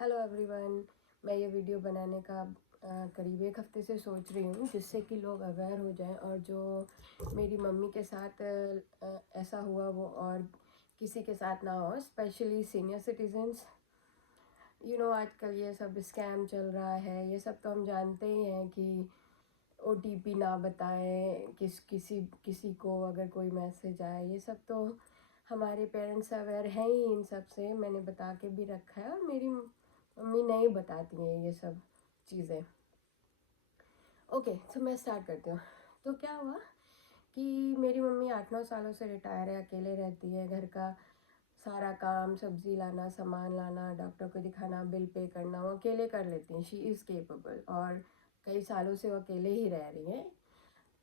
Hello everyone. मैं ये video बनाने का करीब एक हफ्ते से सोच रही हूँ, जिससे कि लोग अवेयर हो जाएं और जो मेरी मम्मी के साथ ऐसा हुआ वो और किसी के साथ ना हो, स्पेशली सीनियर सिटीजन्स। आजकल ये सब स्कैम चल रहा है, ये सब तो हम जानते ही हैं कि ओटीपी ना बताएं किसी को अगर कोई मैसेज आए, ये सब तो हमारे पेरेंट्स अवेयर हैं ही इन सब से। मैंने बता के भी रखा है और मेरी मम्मी नहीं बताती हैं ये सब चीज़ें। ओके, तो मैं स्टार्ट करती हूँ। तो क्या हुआ कि मेरी मम्मी 8-9 सालों से रिटायर है, अकेले रहती है। घर का सारा काम, सब्जी लाना, सामान लाना, डॉक्टर को दिखाना, बिल पे करना, वो अकेले कर लेती हैं। शी इज़ केपेबल और कई सालों से वो अकेले ही रह रही हैं।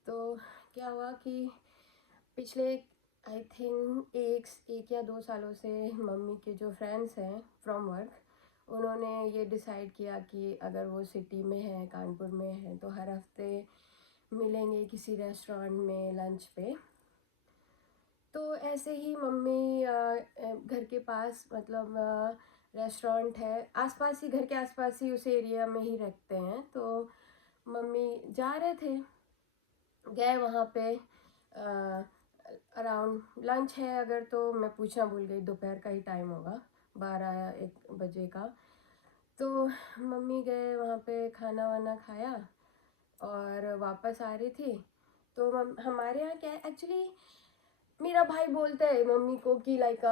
तो क्या हुआ कि पिछले आई थिंक एक या 2 सालों से मम्मी के जो फ्रेंड्स हैं फ्रॉम वर्क, उन्होंने ये डिसाइड किया कि अगर वो सिटी में है, कानपुर में है, तो हर हफ्ते मिलेंगे किसी रेस्टोरेंट में लंच पे। तो ऐसे ही मम्मी घर के पास, मतलब रेस्टोरेंट है आसपास ही, घर के आसपास ही, उस एरिया में ही रखते हैं। तो मम्मी जा रहे थे, गए वहाँ पे। अराउंड लंच है अगर, तो मैं पूछना भूल गई, दोपहर का ही टाइम होगा, 12 या 1 बजे का। तो मम्मी गए वहाँ पे, खाना वाना खाया और वापस आ रही थी। तो हमारे यहाँ क्या है एक्चुअली, मेरा भाई बोलता है मम्मी को कि लाइक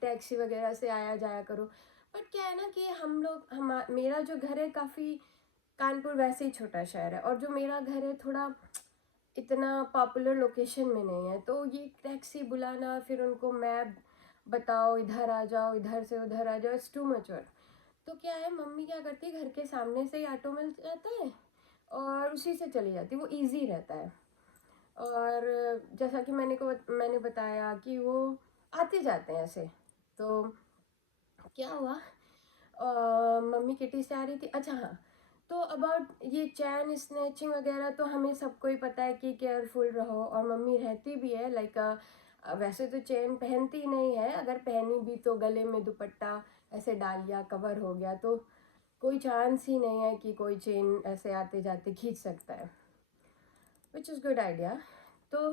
टैक्सी वगैरह से आया जाया करो। बट क्या है ना कि मेरा जो घर है काफ़ी, कानपुर वैसे ही छोटा शहर है, और जो मेरा घर है थोड़ा इतना पॉपुलर लोकेशन में नहीं है। तो ये टैक्सी बुलाना, फिर उनको मैप बताओ, इधर आ जाओ, इधर से उधर आ जाओ, इट्स टू मच वर्क। तो क्या है, मम्मी क्या करती है, घर के सामने से ही ऑटो मिल जाता है और उसी से चली जाती है, वो इजी रहता है। और जैसा कि मैंने बताया कि वो आते जाते हैं ऐसे। तो क्या हुआ, मम्मी किटी से आ रही थी। अच्छा हाँ, तो अबाउट ये चैन स्नैचिंग वगैरह तो हमें सबको ही पता है कि केयरफुल रहो, और मम्मी रहती भी है लाइक वैसे तो चेन पहनती नहीं है, अगर पहनी भी तो गले में दुपट्टा ऐसे डाल लिया, कवर हो गया, तो कोई चांस ही नहीं है कि कोई चेन ऐसे आते जाते खींच सकता है, विच इज़ गुड आइडिया। तो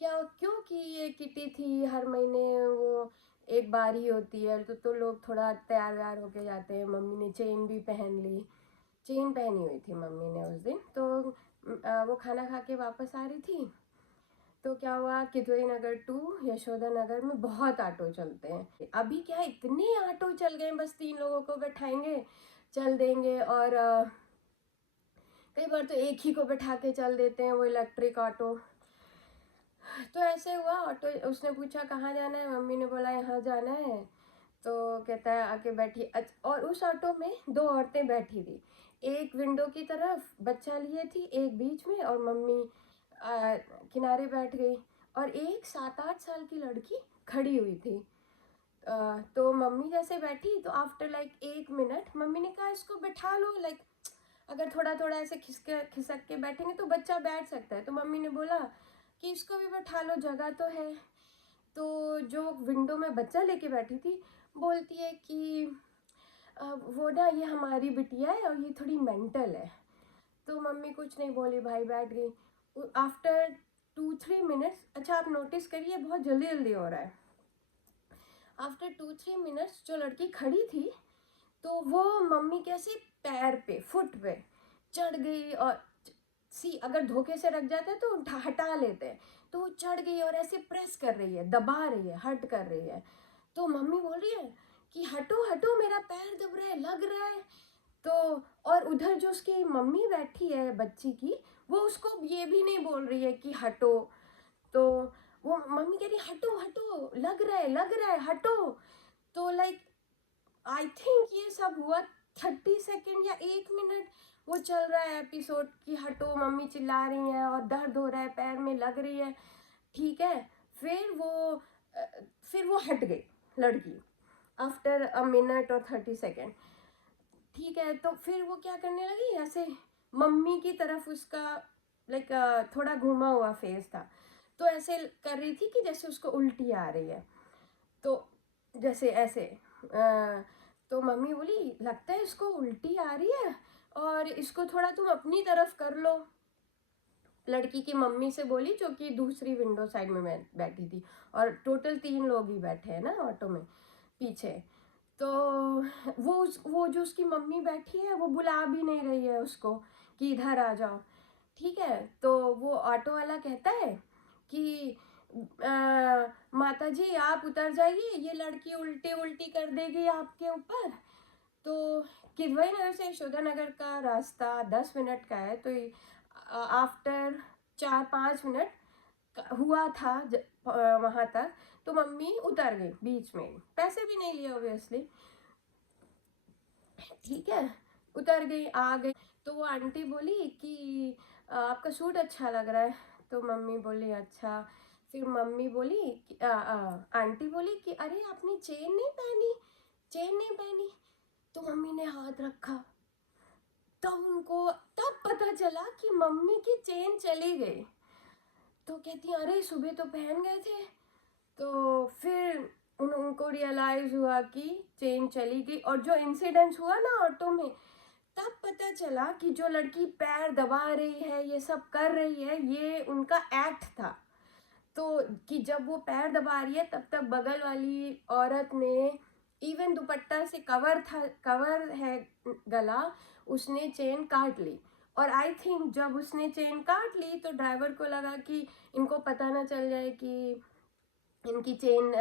क्योंकि ये किटी थी, हर महीने वो एक बार ही होती है, तो लोग थोड़ा तैयार व्यार होके जाते हैं। मम्मी ने चेन भी पहन ली, चेन पहनी हुई थी मम्मी ने उस दिन। तो वो खाना खा के वापस आ रही थी। तो क्या हुआ, किदवई नगर टू यशोदा नगर में बहुत ऑटो चलते हैं। अभी क्या है, इतने ऑटो चल गए, बस 3 लोगों को बैठाएंगे, चल देंगे। और कई बार तो एक ही को बैठा के चल देते हैं, वो इलेक्ट्रिक ऑटो। तो ऐसे हुआ, ऑटो, उसने पूछा कहाँ जाना है, मम्मी ने बोला यहाँ जाना है। तो कहता है आके बैठी। और उस ऑटो में 2 औरतें बैठी थी, एक विंडो की तरफ बच्चा लिए थी, एक बीच में, और मम्मी किनारे बैठ गई। और एक 7-8 साल की लड़की खड़ी हुई थी। तो मम्मी जैसे बैठी, तो आफ्टर लाइक 1 मिनट मम्मी ने कहा इसको बैठा लो, लाइक अगर थोड़ा थोड़ा ऐसे खिसक के बैठेंगे तो बच्चा बैठ सकता है। तो मम्मी ने बोला कि इसको भी बैठा लो, जगह तो है। तो जो विंडो में बच्चा लेके बैठी थी बोलती है कि वो ना, ये हमारी बिटिया है और ये थोड़ी मेंटल है। तो मम्मी कुछ नहीं बोली, भाई बैठ गई। आफ्टर 2-3 मिनट्स, अच्छा आप नोटिस करिए बहुत जल्दी जल्दी हो रहा है। आफ्टर 2-3 मिनट्स जो लड़की खड़ी थी, तो वो मम्मी कैसे पैर पे, फुट पे चढ़ गई। और अगर धोखे से रख जाते हैं तो हटा लेते हैं, तो वो चढ़ गई और ऐसे प्रेस कर रही है, दबा रही है, हट कर रही है। तो मम्मी बोल रही है कि हटो हटो, मेरा पैर दब रहा है, लग रहा है। तो और उधर जो उसकी मम्मी बैठी है बच्ची की, वो उसको ये भी नहीं बोल रही है कि हटो। तो वो मम्मी कह रही हटो हटो, लग रहा है, हटो। तो लाइक आई थिंक ये सब हुआ 30 सेकेंड या 1 मिनट। वो चल रहा है एपिसोड कि हटो, मम्मी चिल्ला रही हैं और दर्द हो रहा है, पैर में लग रही है, ठीक है। फिर वो फिर वो हट गई लड़की, आफ्टर अ मिनट और 30 सेकेंड, ठीक है। तो फिर वो क्या करने लगी, ऐसे मम्मी की तरफ उसका लाइक थोड़ा घुमा हुआ फेस था, तो ऐसे कर रही थी कि जैसे उसको उल्टी आ रही है। तो जैसे ऐसे तो मम्मी बोली लगता है इसको उल्टी आ रही है और इसको थोड़ा तुम अपनी तरफ कर लो। लड़की की मम्मी से बोली, जो कि दूसरी विंडो साइड में मैं बैठी थी, और टोटल 3 लोग ही बैठे हैं ना ऑटो में पीछे। तो वो जो उसकी मम्मी बैठी है वो बुला भी नहीं रही है उसको कि इधर आ जाओ। ठीक है, तो वो ऑटो वाला कहता है कि माता जी आप उतर जाइए, ये लड़की उल्टी उल्टी कर देगी आपके ऊपर। तो किदवई नगर से यशोदा नगर का रास्ता 10 मिनट का है, तो आफ्टर 4-5 मिनट हुआ था वहाँ तक। तो मम्मी उतर गई बीच में, पैसे भी नहीं लिए ऑब्वियसली। ठीक है, उतर गई, आ गई। तो वो आंटी बोली कि आपका सूट अच्छा लग रहा है। तो मम्मी बोली अच्छा। फिर मम्मी बोली आंटी बोली कि अरे आपने चेन नहीं पहनी, चेन नहीं पहनी। तो मम्मी ने हाथ रखा, तो उनको तब पता चला कि मम्मी की चेन चली गई। तो कहती अरे सुबह तो पहन गए थे। तो फिर उनको रियलाइज हुआ कि चेन चली गई। और जो इंसिडेंस हुआ ना ऑटो में, तब पता चला कि जो लड़की पैर दबा रही है, ये सब कर रही है, ये उनका एक्ट था। तो कि जब वो पैर दबा रही है तब तक बगल वाली औरत ने इवन दुपट्टा से कवर था, कवर है गला, उसने चेन काट ली। और आई थिंक जब उसने चेन काट ली तो ड्राइवर को लगा कि इनको पता ना चल जाए कि इनकी चेन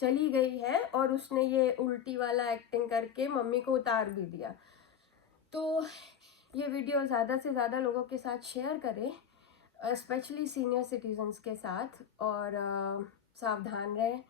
चली गई है, और उसने ये उल्टी वाला एक्टिंग करके मम्मी को उतार भी दिया। तो ये वीडियो ज़्यादा से ज़्यादा लोगों के साथ शेयर करें, स्पेशली सीनियर सिटीजन्स के साथ, और सावधान रहें।